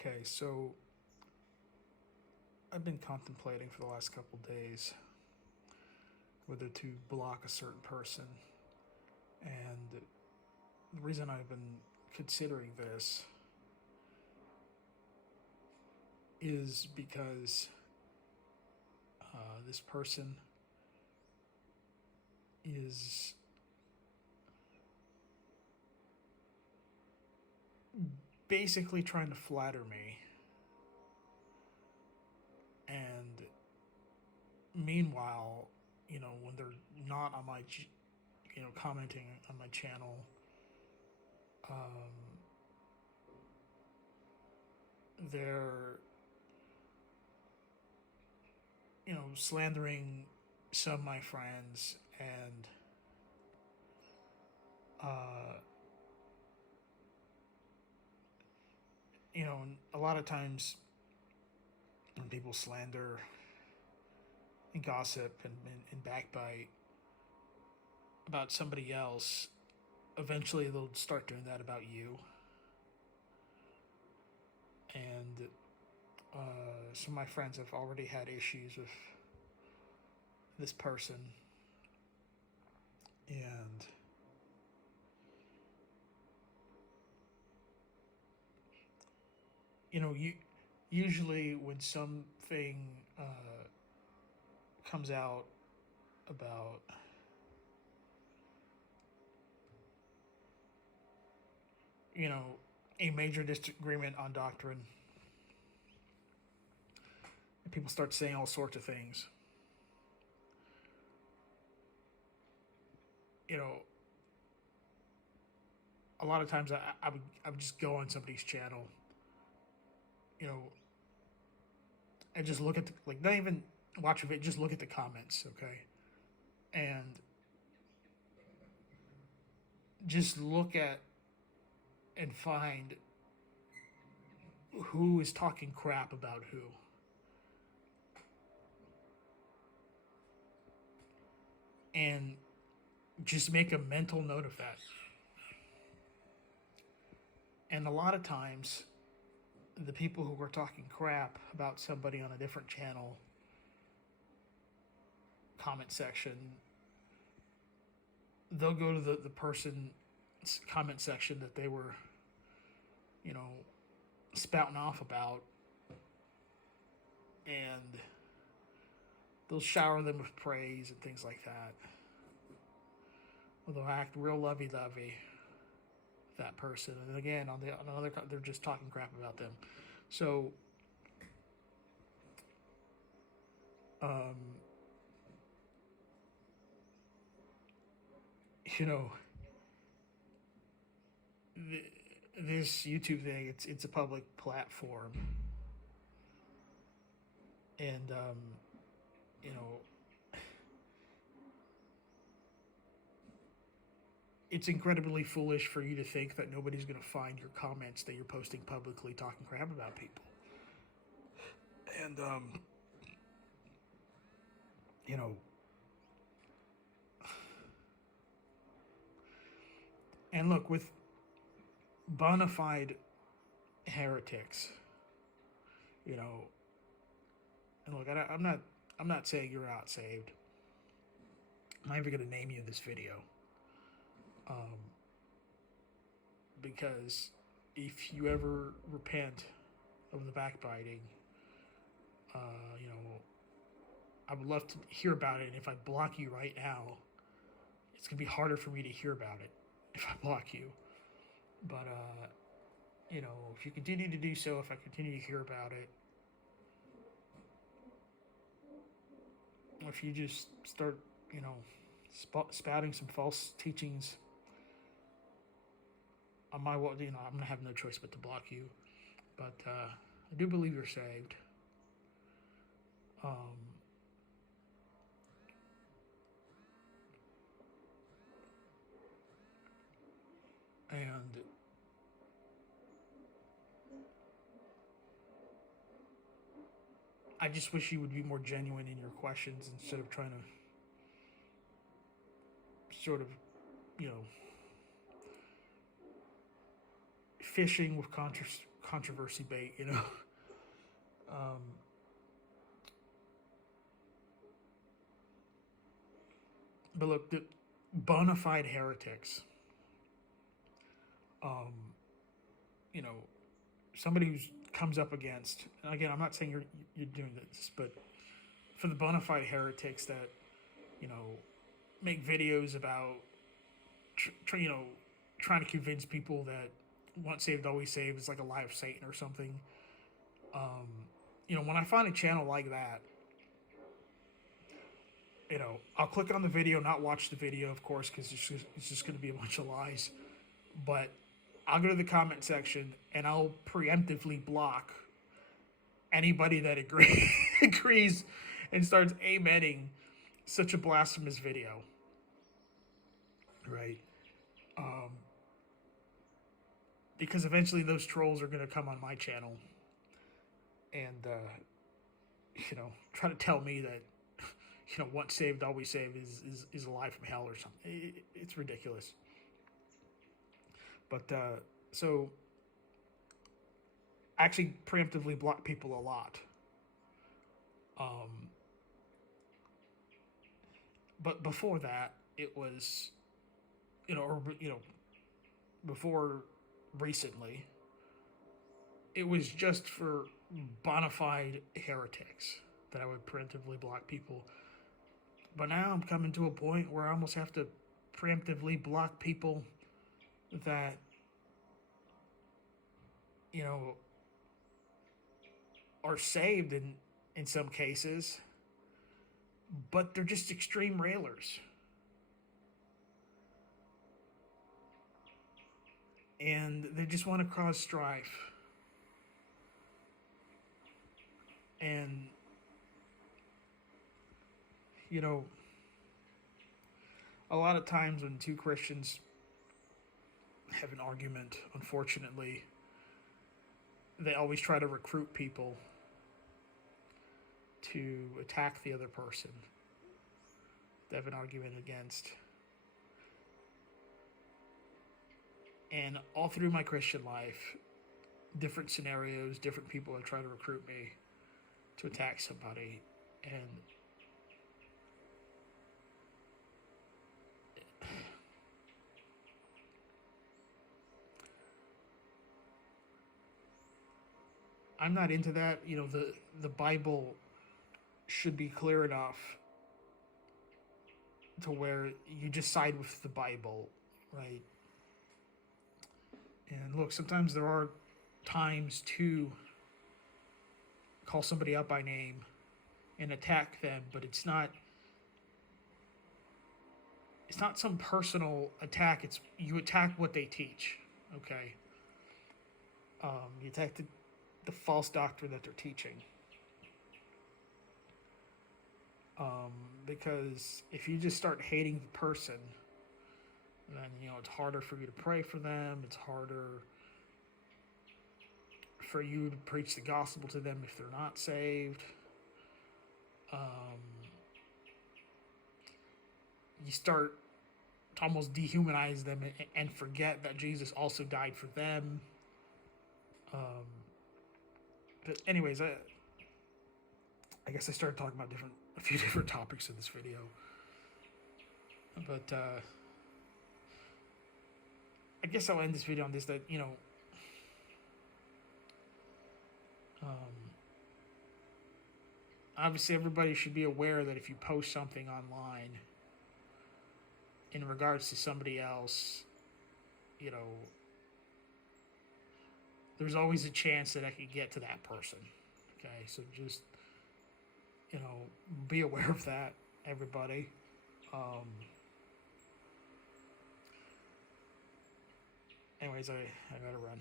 Okay, so I've been contemplating for the last couple days whether to block a certain person. And the reason I've been considering this is because this person is basically trying to flatter me. And meanwhile, when they're not on my, commenting on my channel, they're, slandering some of my friends and, uh, a lot of times when people slander and gossip and backbite about somebody else, eventually they'll start doing that about you. And some of my friends have already had issues with this person. And usually when something comes out about a major disagreement on doctrine, and people start saying all sorts of things, a lot of times I would just go on somebody's channel, and just look at not even watch it, just look at the comments, okay, and just look at and find who is talking crap about who. And just make a mental note of that. And a lot of times, the people who are talking crap about somebody on a different channel comment section, they'll go to the person's comment section that they were, spouting off about, and they'll shower them with praise and things like that. Or they'll act real lovey-dovey with that person, and again, on another, they're just talking crap about them. So, this YouTube thing, it's a public platform, and it's incredibly foolish for you to think that nobody's going to find your comments that you're posting publicly talking crap about people. And and look, with bona fide heretics, and look, I'm not saying you're not saved. I'm not even going to name you in this video, because if you ever repent of the backbiting, I would love to hear about it. And if I block you right now, it's going to be harder for me to hear about it if I block you. But, if you continue to do so, if I continue to hear about it, if you just start, spouting some false teachings on my, I'm going to have no choice but to block you. But I do believe you're saved. And I just wish you would be more genuine in your questions instead of trying to sort of, fishing with controversy bait, Um, but look, the bona fide heretics, um, you know, somebody who comes up against, and again, I'm not saying you're doing this, but for the bona fide heretics that, make videos about, trying to convince people that once saved, always saved is like a lie of Satan or something. When I find a channel like that, I'll click on the video, not watch the video, of course, because it's just going to be a bunch of lies. But I'll go to the comment section and I'll preemptively block anybody that agrees and starts amening such a blasphemous video. Right? Because eventually those trolls are going to come on my channel and, try to tell me that, once saved, always saved is a lie from hell or something. It's ridiculous. But, so, I actually preemptively block people a lot. But before that, it was, before recently, it was just for bona fide heretics that I would preemptively block people. But now I'm coming to a point where I almost have to preemptively block people that, are saved in some cases, but they're just extreme railers. And they just want to cause strife. And, a lot of times when two Christians have an argument, unfortunately, they always try to recruit people to attack the other person they have an argument against. And all through my Christian life, different scenarios, different people have tried to recruit me to attack somebody. And I'm not into that. The Bible should be clear enough to where you just side with the Bible, right? And look, sometimes there are times to call somebody out by name and attack them, but it's not some personal attack. You attack what they teach, okay? You attack the false doctrine that they're teaching. Because if you just start hating the person, then, it's harder for you to pray for them. It's harder for you to preach the gospel to them if they're not saved. You start to almost dehumanize them and forget that Jesus also died for them. But anyways, I guess I started talking about a few different topics in this video. But I guess I'll end this video on this, that, obviously everybody should be aware that if you post something online in regards to somebody else, there's always a chance that I could get to that person. Okay, so just, be aware of that, everybody. Anyways, I gotta run.